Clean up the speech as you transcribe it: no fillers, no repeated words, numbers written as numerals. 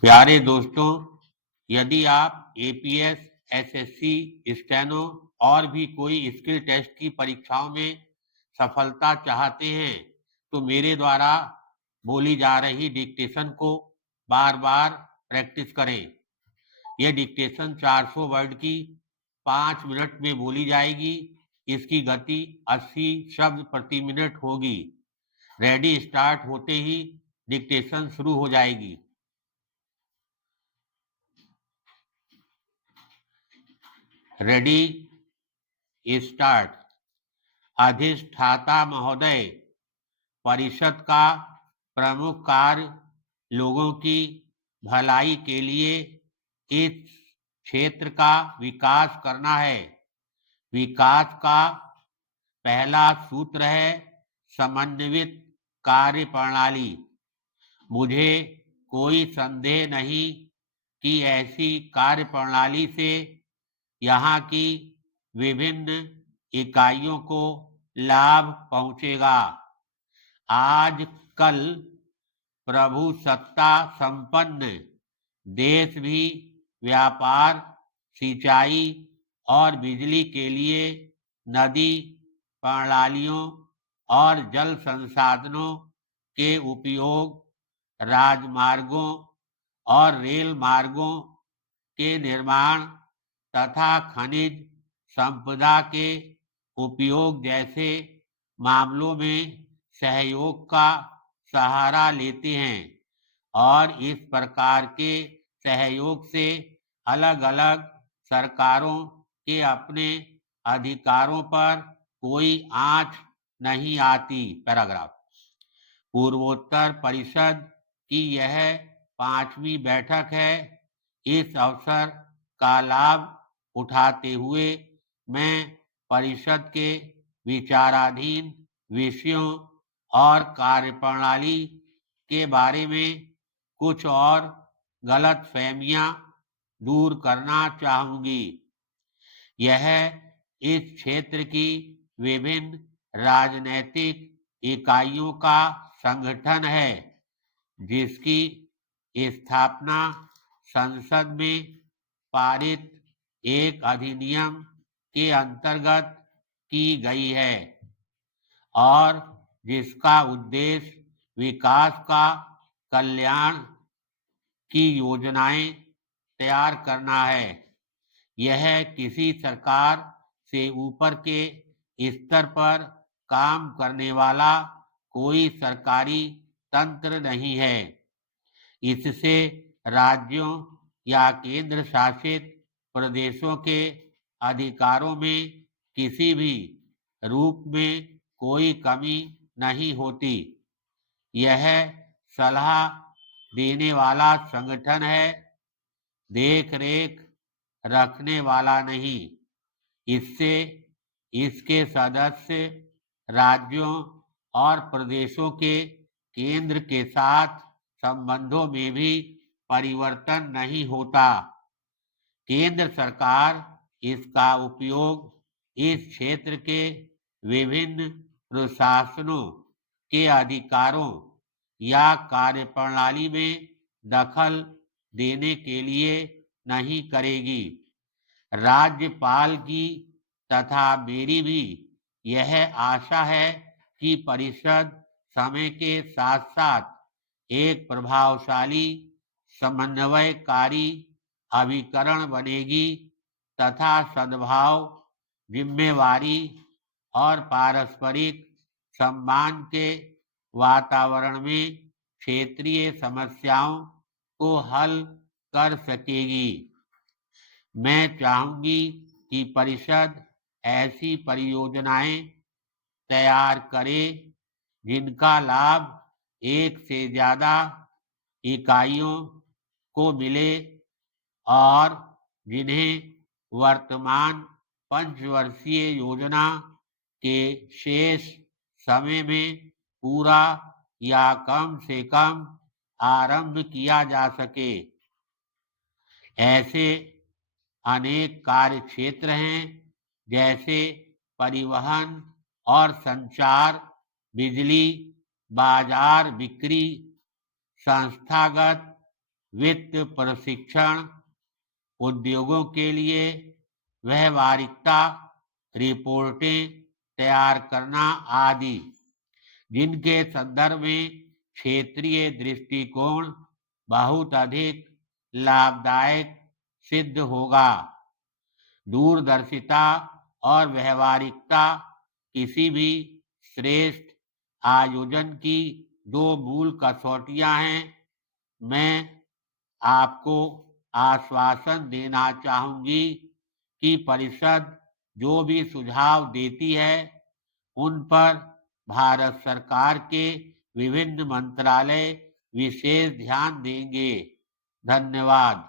प्यारे दोस्तों, यदि आप एपीएस, एसएससी, स्टेनो और भी कोई स्किल टेस्ट की परीक्षाओं में सफलता चाहते हैं, तो मेरे द्वारा बोली जा रही डिक्टेशन को बार-बार प्रैक्टिस करें। यह डिक्टेशन 400 वर्ड की 5 मिनट में बोली जाएगी। इसकी गति 80 शब्द प्रति मिनट होगी। रेडी स्टार्ट होते ही डिक्टेशन शुरू हो जाएगी। Ready start. अधिष्ठाता महोदय, परिषद का प्रमुख कार्य लोगों की भलाई के लिए इस क्षेत्र का विकास करना है। विकास का पहला सूत्र है समन्वित कार्य प्रणाली। मुझे कोई संदेह नहीं कि ऐसी कार्य प्रणाली से यहाँ की विभिन्न इकाइयों को लाभ पहुंचेगा। आज कल प्रभुसत्ता संपन्न देश भी व्यापार, सिंचाई और बिजली के लिए नदी प्रणालियों और जल संसाधनों के उपयोग, राजमार्गों और रेल मार्गों के निर्माण तथा खनिज संपदा के उपयोग जैसे मामलों में सहयोग का सहारा लेते हैं और इस प्रकार के सहयोग से अलग-अलग सरकारों के अपने अधिकारों पर कोई आंच नहीं आती। पैराग्राफ। पूर्वोत्तर परिषद की यह 5वीं बैठक है। इस अवसर का लाभ उठाते हुए मैं परिषद के विचाराधीन विषयों और कार्यप्रणाली के बारे में कुछ और गलतफहमियां दूर करना चाहूंगी। यह इस क्षेत्र की विभिन्न राजनैतिक इकाइयों का संगठन है, जिसकी स्थापना संसद में पारित एक अधिनियम के अंतर्गत की गई है और जिसका उद्देश्य विकास का कल्याण की योजनाएं तैयार करना है। यह किसी सरकार से ऊपर के स्तर पर काम करने वाला कोई सरकारी तंत्र नहीं है। इससे राज्यों या केंद्र शासित प्रदेशों के अधिकारों में किसी भी रूप में कोई कमी नहीं होती। यह सलाह देने वाला संगठन है, देख रेख रखने वाला नहीं। इससे इसके सदस्य राज्यों और प्रदेशों के केंद्र के साथ संबंधों में भी परिवर्तन नहीं होता। केंद्र सरकार इसका उपयोग इस क्षेत्र के विभिन्न प्रशासनों के अधिकारों या कार्यप्रणाली में दखल देने के लिए नहीं करेगी। राज्यपाल की तथा मेरी भी यह आशा है कि परिषद समय के साथ साथ एक प्रभावशाली समन्वयकारी अभिकरण बनेगी तथा सद्भाव, जिम्मेवारी और पारस्परिक सम्मान के वातावरण में क्षेत्रीय समस्याओं को हल कर सकेगी। मैं चाहूंगी कि परिषद ऐसी परियोजनाएं तैयार करे जिनका लाभ एक से ज्यादा इकाइयों को मिले और जिन्हें वर्तमान पंचवर्षीय योजना के शेष समय में पूरा या कम से कम आरंभ किया जा सके। ऐसे अनेक कार्य क्षेत्र हैं, जैसे परिवहन और संचार, बिजली, बाजार बिक्री, संस्थागत वित्त प्रशिक्षण, उद्योगों के लिए व्यवहारिकता रिपोर्टें तैयार करना आदि, जिनके संदर्भ में क्षेत्रीय दृष्टिकोण बहुत अधिक लाभदायक सिद्ध होगा। दूरदर्शिता और व्यवहारिकता किसी भी श्रेष्ठ आयोजन की दो मूल कसौटियां हैं। मैं आपको आश्वासन देना चाहूंगी कि परिषद जो भी सुझाव देती है उन पर भारत सरकार के विभिन्न मंत्रालय विशेष ध्यान देंगे। धन्यवाद।